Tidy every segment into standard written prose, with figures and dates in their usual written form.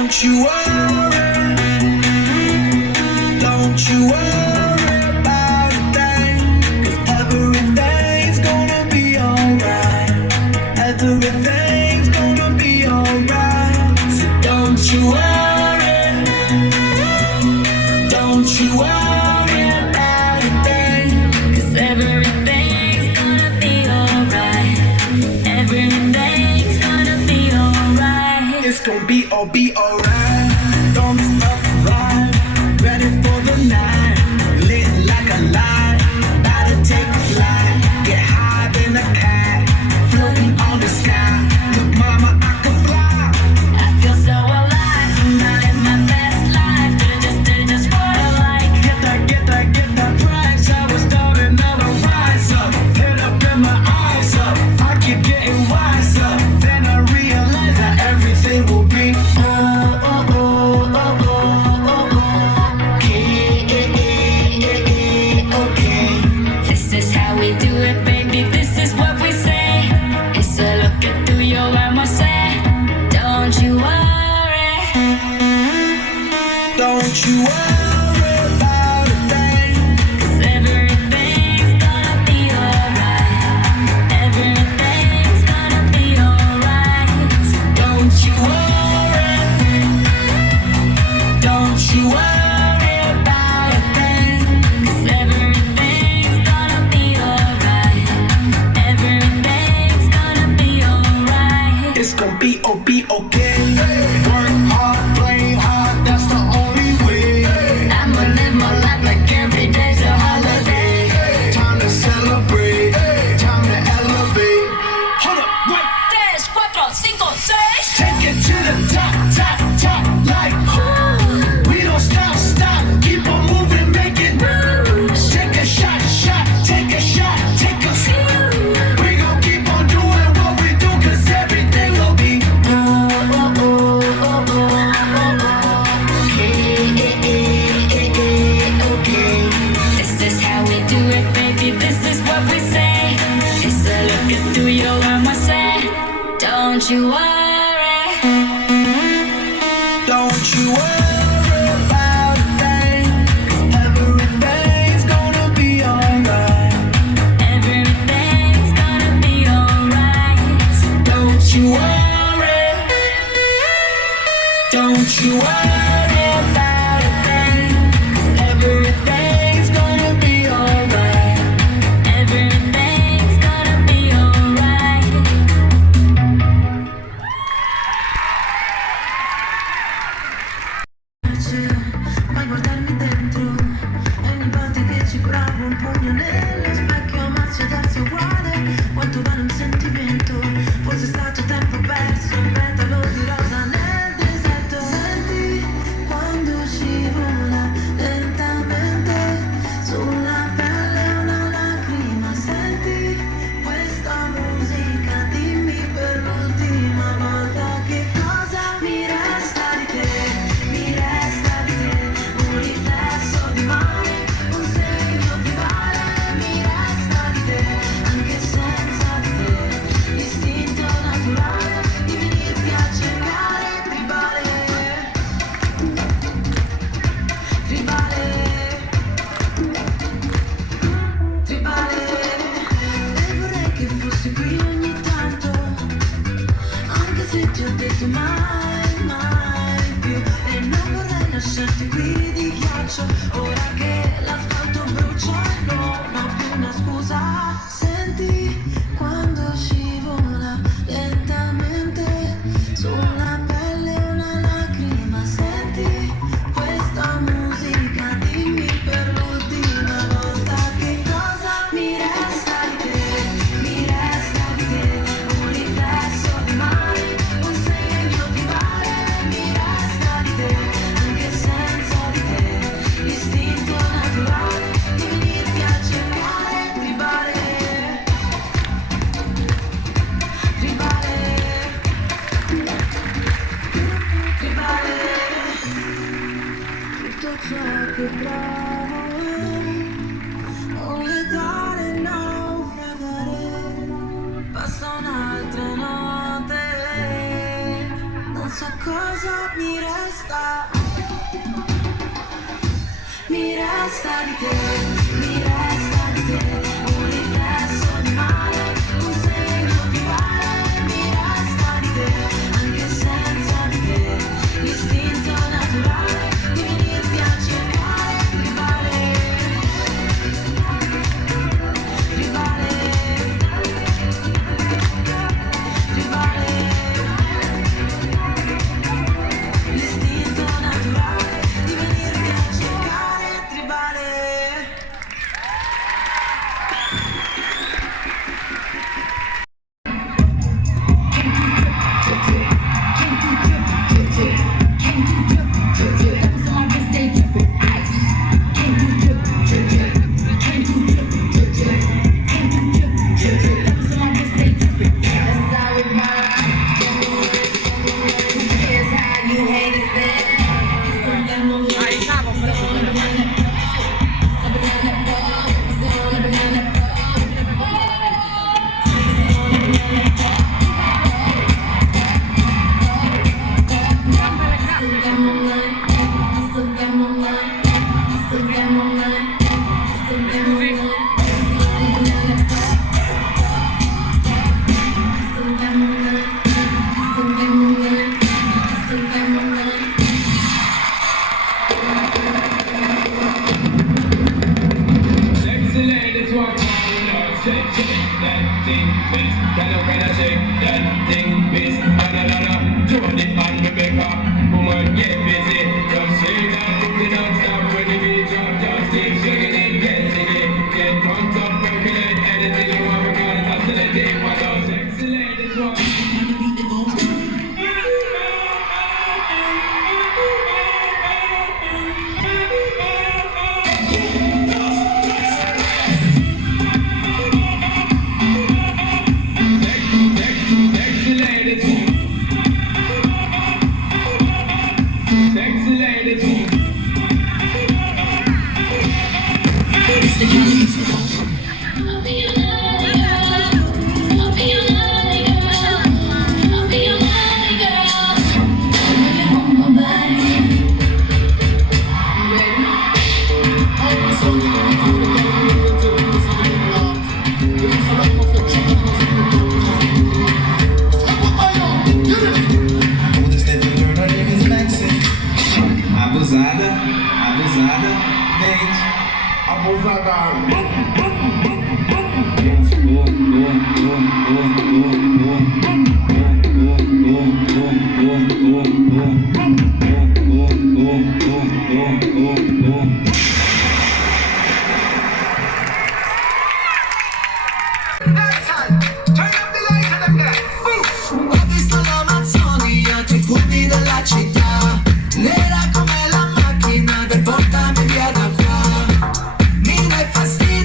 Don't you worry, don't you worry about a thing, 'cause everything's gonna be alright. Everything's gonna be alright. So don't you worry, don't you worry about a thing, 'cause everything's gonna be alright. Everything's gonna be alright. It's gonna be alright. Thumbs up, right, ready for the night, lit like a light, about to take a flight, get high in a cat, floating on the sky. Look, mama, I can fly. I feel so alive. I'm living my best life. Do just what I like. Get that price. I was down and now I rise up. Head up and my eyes up. I keep getting wiser. Then I realize that everything will be okay. This is how we do it, baby. This is what we say. It's a look at through your eyes, I say. Don't you worry. Don't you worry about a thing, 'cause everything's gonna be alright. Everything's gonna be alright. So don't you worry. Don't you worry about a thing, 'cause everything's gonna be alright. Everything's gonna be alright. It's gonna be okay. Work hard, play hard, that's the only way. I'ma live my life like every day's a holiday. Time to celebrate, time to elevate. Hold up, wait. 3, 4, 5, 6. Take it to the top, like we don't stop, keep on moving, make it moves. Take a shot, take a shot, take a few. We gon' keep on doing what we do, 'cause everything will be okay. This is how we do it, baby. This is what we say. It's a look at through your eyes, I say. Don't you worry. Don't you worry about a thing, 'cause everything's gonna be alright. Everything's gonna be alright. So don't you worry. Don't you worry about a thing, 'cause everything's gonna be alright. Everything's gonna be alright. Mai guardarmi dentro e ogni volta che ci provo un pugno nello specchio, ma c'è darsi uguale. Quanto vale un sentimento? Forse è stato tempo perso, un petalo di rosa nel deserto. Senti quando scivola lentamente sulla pelle una lacrima. Senti questa musica, dimmi per l'ultima volta che cosa mi resta di te. Mi resta di te, un riflesso di mare, un segno di mare. Mi resta di te, anche senza di te, istinto naturale di venirti a cercare. Tribale, tribale, tribale. E vorrei che fossi qui ogni tanto, anche se ti ho detto mai, mai più. E non vorrei lasciarti qui di ghiaccio, ora che l'asfalto brucia e non ho più una scusa. Senti quando scivola lentamente sulla pelle una lacrima. Senti questa musica, dimmi per l'ultima volta che cosa mi resta di te. Mi resta di te, un riflesso di mare, un segno di mare. Mi resta di te, anche senza di te, istinto naturale di venirti a cercare. Tribale, tribale, tribale. Tutto ciò che provo non letale naufragare. Passano altre note, non so cosa mi resta. Mi resta di te, mi resta di te, un riflesso di mare, un segno di mare. Mi resta di te, anche senza di te, l'istinto naturale di venirti a cercare. Rivale, rivale, rivale, l'istinto naturale di venirti a cercare. Tribale. Sexy ladies walk around, shake that thing, miss. Can I shake that thing, miss? Na na na na, Jody and Rebecca, woman get busy. Just shake that booty non-stop when the beat drop. Just keep shaking it, getting it, get drunk up, percolate anything you want. We're gonna oscillate it, what those sexy ladies walk. Sexy ladies, sexy ladies. Abusada, abusada, mente, abusada. Ho visto l'Amazzonia, i fumi della città, nera come la macchina per portarmi via da qua. Mi dai fastidio.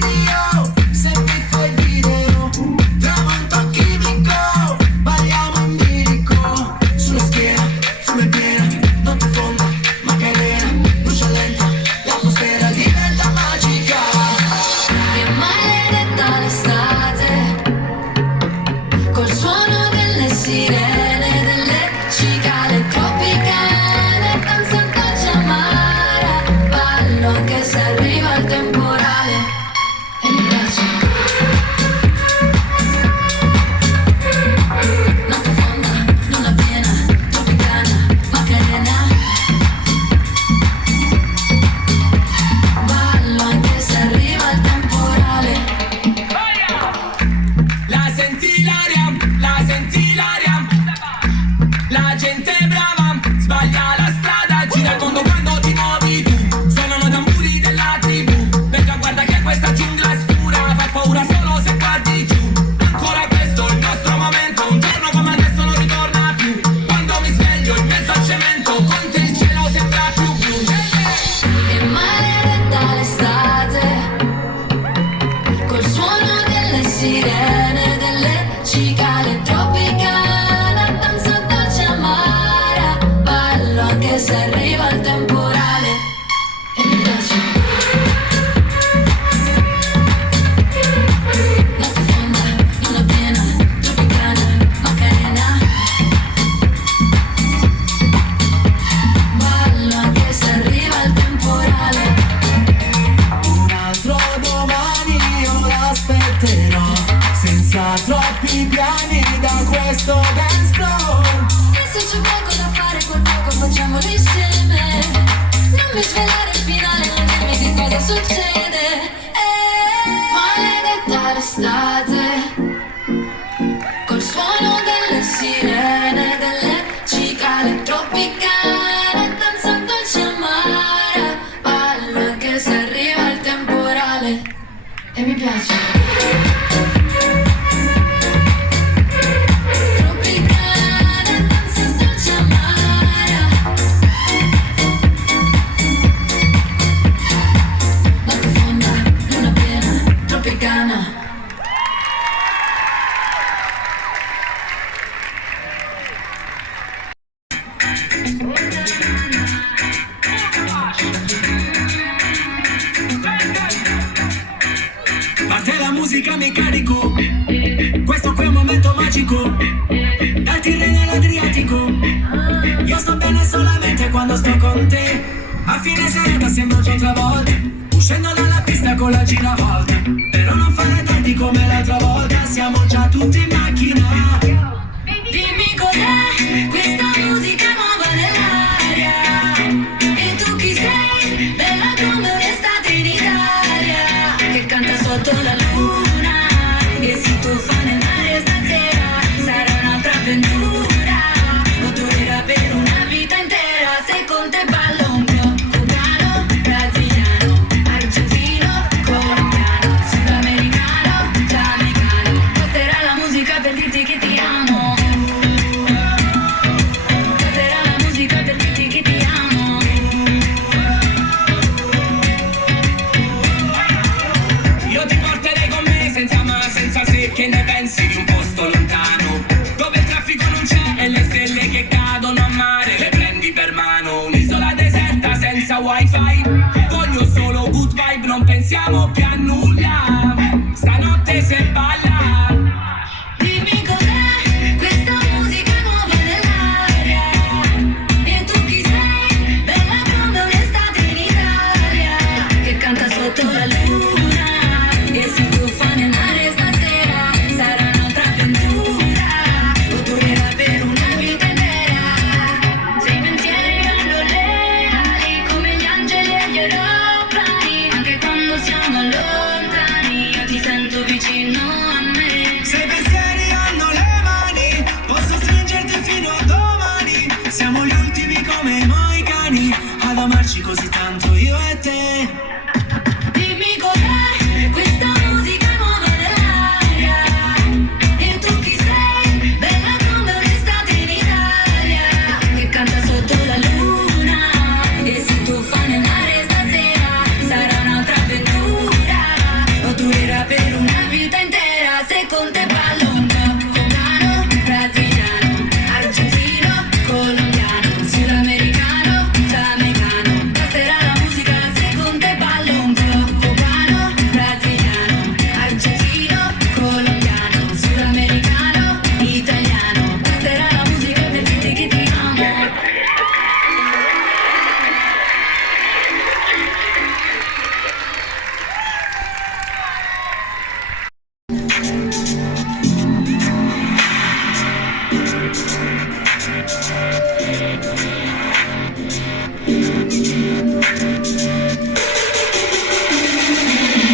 d'estate, col suono delle sirene, delle cicale tropicane, danzando al mare, balla anche se arriva il temporale, e mi piace. Tropicana, danzando al mare, notte fonda, luna piena, tropicana. Parte la musica, mi carico. Questo qui è un momento magico. Dal Tirreno all'Adriatico. Io sto bene solamente quando sto con te. A fine serata sembro già otra volta, uscendo dalla pista con la giravolta. Però non fare tardi come l'altra volta, siamo già tutti in macchina. Dimmi cos'è questa musica nuova nell'aria, e tu chi sei? Bella come un'estate in Italia, che canta sotto la luna, e si tuffa nel mare stasera, sarà un'altra avventura, o durerà per una vita intera, se con te ballo un po' cubano, brasiliano, argentino, colombiano, sudamericano, giamaicano, basterà la musica per dirti che ti amo. Basterà la musica per dirti che ti amo. Io ti porterei con me senza ma, senza se. Che ne pensi di un posto lontano, dove il traffico non c'è e le stelle che cadono a mare le prendi per mano? Un'isola deserta senza wifi, voglio solo good vibe, non pensiamo più a nulla. Stanotte se balla. Dimmi cos'è questa musica nuova nell'aria, e tu chi sei? Bella come un'estate in Italia, che canta sotto la luna, e si tuffa nel mare stasera, sarà un'altra avventura, o durerà per una vita intera. Se i pensieri hanno le ali come gli angeli e gli aeroplani, anche quando siamo lontani io ti sento vicino a me. Se i pensieri hanno le mani, posso stringerti fino a domani. Siamo gli ultimi come i moicani ad amarci così tanto io e te. Dimmi cos'è questa musica nuova nell'aria, e tu chi sei? Bella come un'estate in Italia, che canta sotto la luna, e si tuffa nel mare stasera, sarà un'altra avventura, o durerà per una vita intera, se con te ballo un po' cubano, brasiliano, argentino, colombiano, sudamericano, giamaicano, basterà la musica, se con te ballo un po' cubano, brasiliano, argentino, colombiano, sudamericano, italiano, basterà la musica per dirti che ti amo.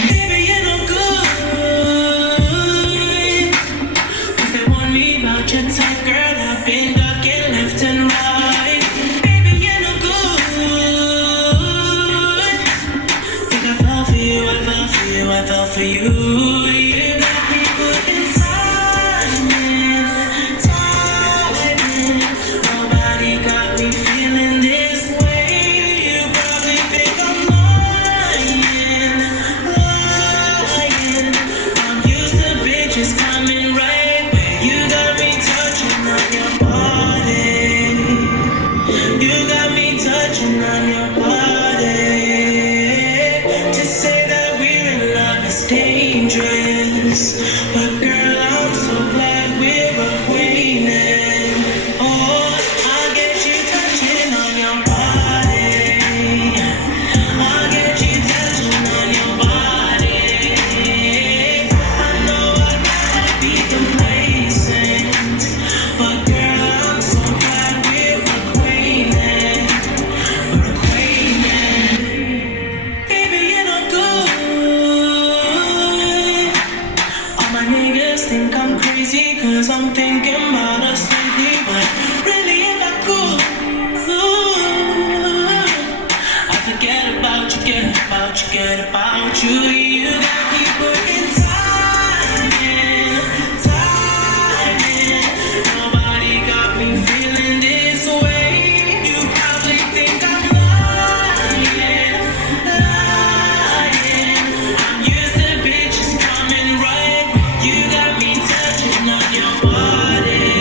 Baby, you're no good, 'cause they want me about your type, girl. I've been ducking left and right. Baby, you're no good. Think I fell for you, I fell for you, I fell for you. You got me put inside, timing. Nobody got me. forget about you. You got me putting time in, time in. Nobody got me feeling this way. You probably think I'm lying, lying. I'm used to bitches coming right. You got me touching on your body.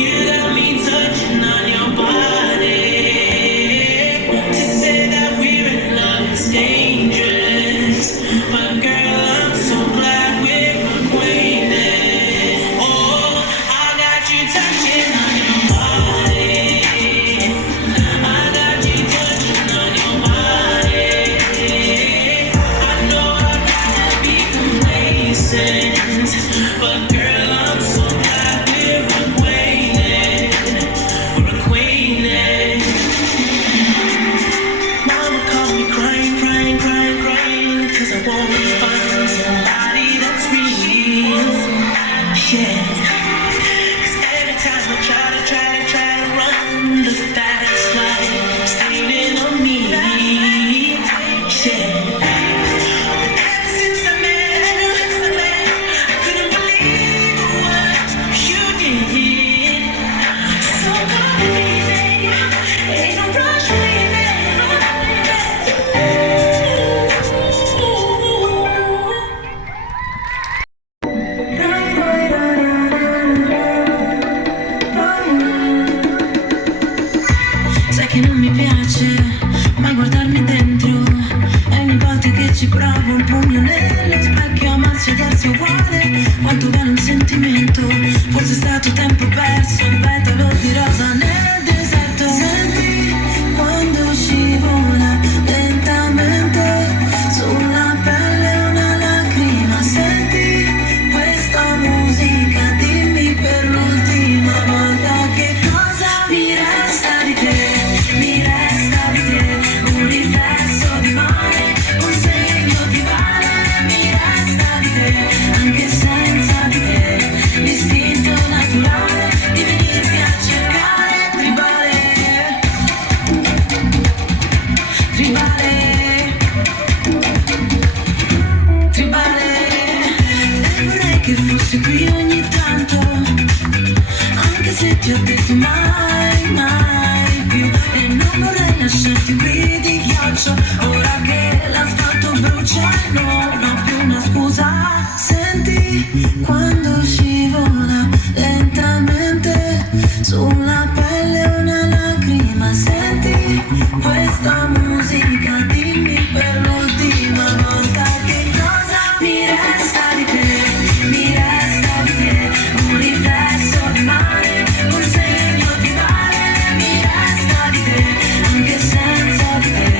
You got me touching on your body. To say that we're in love is dangerous, but girl, I'm so glad we're acquainted. Oh, I got you touching on your body. I got you touching on your body. I know I gotta be complacent, but girl, I'm so glad we're acquainted. We're acquainted. Mama called me crying, crying, crying, crying, 'cause I wanna find somebody that's real. Yeah. 'Cause every time I try to run the fast life, staying on me. Yeah. But ever since I met you, I couldn't believe what you did. So come with me, baby. Ain't no rush, baby. Sai che non mi piace mai guardarmi dentro, e ogni volta che ci provo un pugno nello specchio, amarsi ed essere uguale, quanto vale un sentimento, forse è stato tempo perso, un petalo di rosa nel deserto. Senti quando scivola lentamente sulla pelle una lacrima, senti questa musica, dimmi per l'ultima volta che cosa mi resta di te. Mi resta di te un riflesso di mare, un segno di mare. Mi resta di te, anche senza di te, l'istinto naturale di venirti a cercare. Tribale, tribale, tribale. E vorrei che fossi qui ogni tanto, anche se ti ho detto mai, mai più. E non vorrei lasciarti qui di ghiaccio, ora che l'asfalto brucia e non ho più una scusa. Senti quando scivola lentamente sulla pelle una lacrima, senti questa musica, dimmi per l'ultima volta che cosa mi resta di te. Mi resta di te un riflesso di mare, un segno di mare. Mi resta di te, anche senza di te,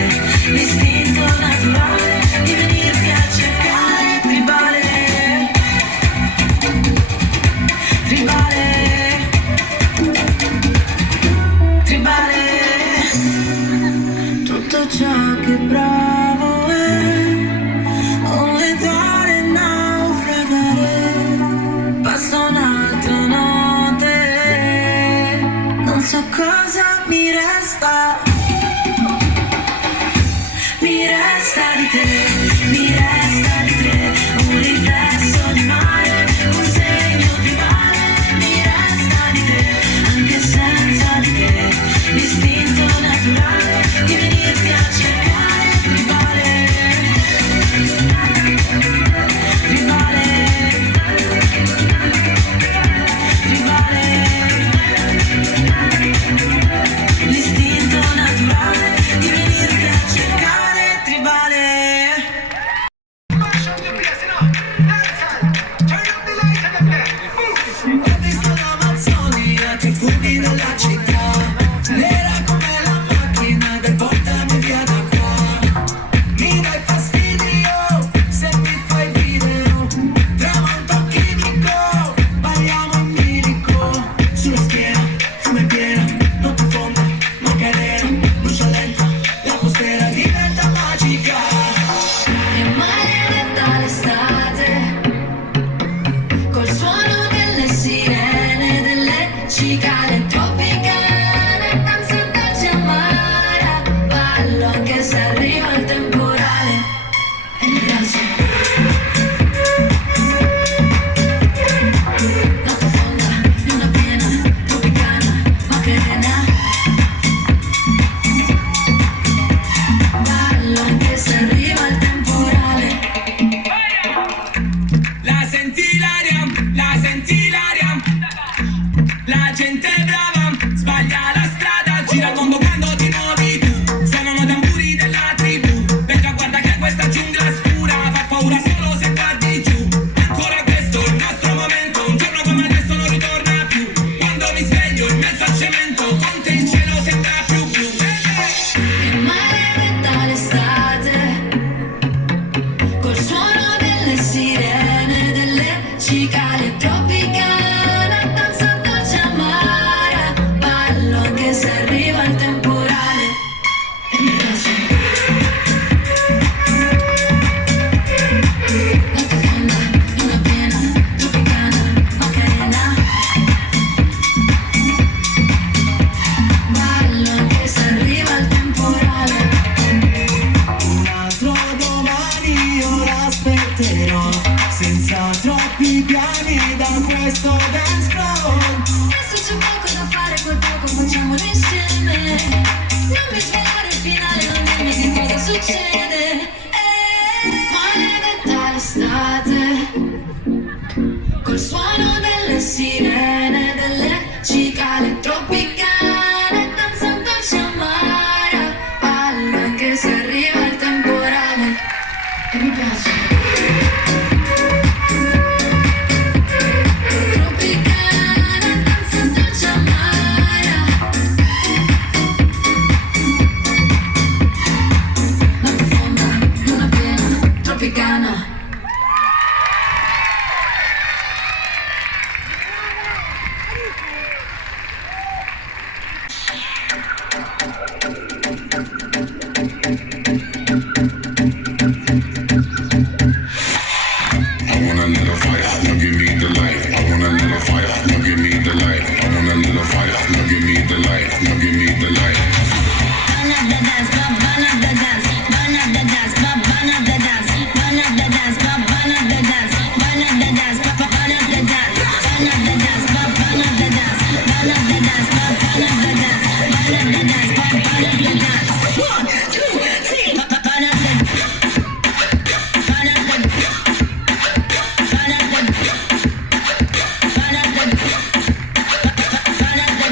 l'istinto naturale di venirti a cercare. Tribale, tribale, tribale. Tutto ciò che provo è un letale naufragare. Passa un'altra notte, non so cosa mi resta. Mi resta di te, mi resta di te un riflesso di mare, un segno di mare. Mi resta di te, anche senza di te, l'istinto naturale di venirti a cercare. Tribale, tribale, tribale, l'istinto naturale di venirti a cercare. Tribale. con te il cielo sembra più blu. È maledetta l'estate, col suono delle sirene, delle cicale tropicane, danza dolce amara, ballo anche se arriva il temporale. E mi piace. Notte fonda, luna piena, tropicana, Macarena. Ballo anche se arriva il temporale. Un altro domani io l'aspetterò, senza troppi piani da questo dance floor. Adesso c'è poco da fare, quel poco facciamolo insieme. Non mi svelare il finale, non dirmi che cosa succede. Maledetta l'estate, col suono delle sirene, delle cicale tropicane, danza dolce amara, ballo anche se arriva il temporale. E mi piace. Tropicana, danza dolce amara. Notte fonda, luna piena, tropicana. I want a little fire, now give me the light. I want a little fire, now give me the light. I want a little fire, now give me the light. Now give me the light. Burn up the dance, burn up the dance, burn up the dance, burn up the dance, burn up the dance, burn up the dance, burn up the dance, burn up the dance, burn up the dance, burn up the dance, burn up the dance, burn up the dance, burn up the dance, burn up the dance. 1, 2, 3, burn up the, burn up the, burn up the,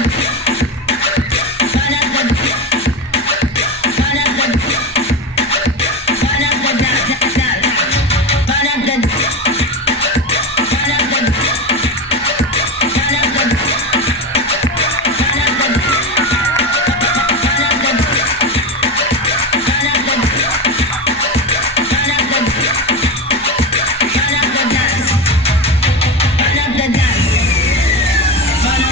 burn up the,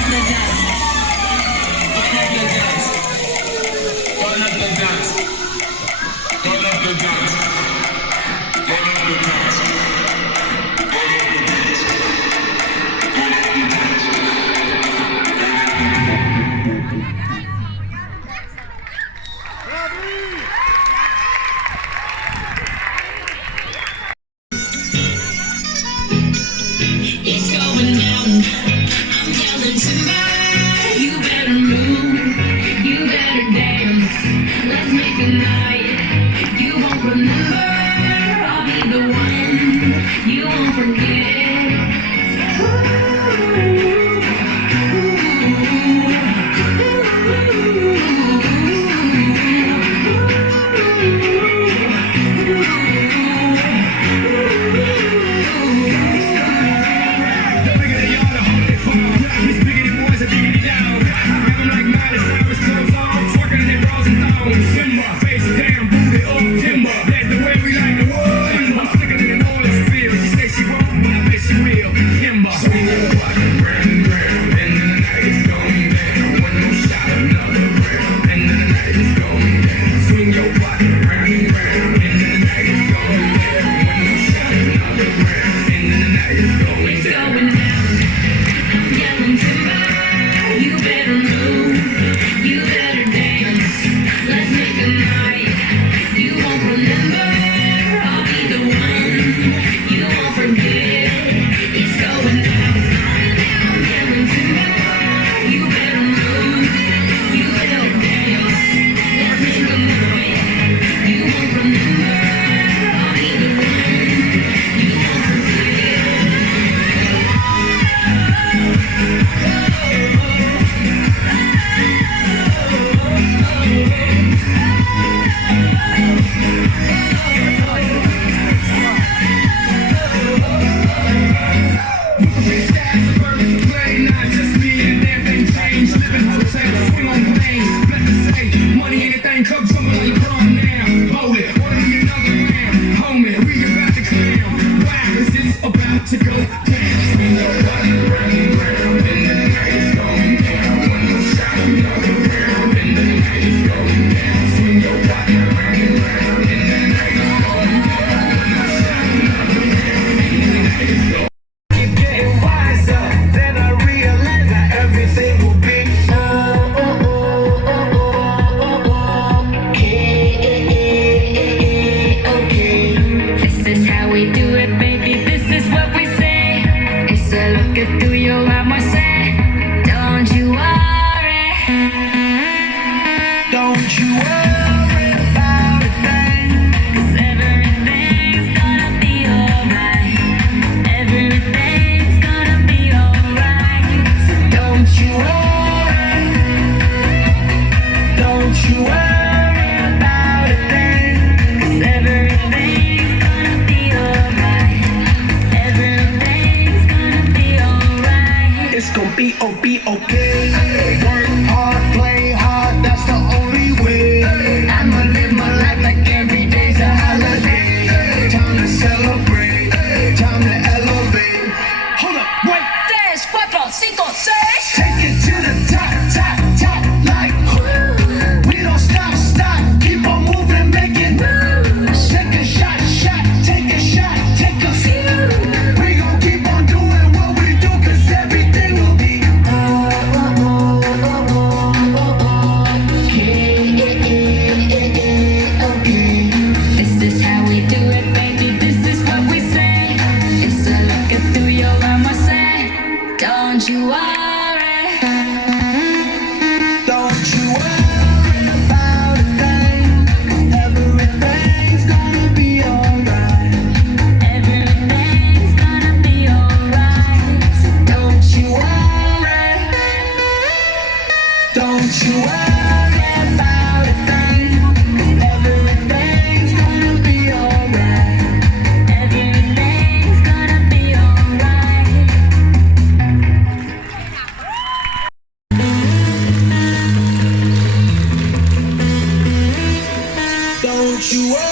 burn up the, It's going down. I'm yelling timber. You better move. You better dance. Let's make a night you won't remember. I'll be the one you won't forget. Face Hey, money ain't a thing, come from me like prom now. Hold it, wanna be another round. Homie, we about to clown. Wow, is this about to go down? Swing your body round and round, and the night is going down. One more shot, another round, and the night is going down. Swing your body round and round, and the night is going down. One more shot, another round, and the night is going down. Keep getting wiser, then I realize that everything will be okay. This is how we do it, baby. This is what we say. It's a look at through your eyes, I say. Don't you worry. Don't you worry about a thing. 'Cause everything's gonna be alright. Everything's gonna be alright. So don't you worry. Don't you worry about a thing. 'Cause everything's gonna be alright. Everything's gonna be alright. It's gonna be okay. Work hard, play hard, that's the only way. I'ma live my life like every day's a holiday. Time to celebrate, time to elevate. Hold up, wait. 3, 4, 5, 6. Take it to the top, top, top, like we don't stop, stop, keep on moving, make it moves. Take a shot, shot, take a shot, take a few. We gon' keep on doing what we do, 'cause everything will be Okay. This is how we do it, baby. This is what we say. It's a look at through your eyes, I say. Don't you worry. Don't you worry about a thing, 'cause everything's gonna be alright. Everything's gonna be alright. So don't you worry. Don't you worry about a thing, 'cause everything's gonna be alright. Everything's gonna be alright. Don't you worry.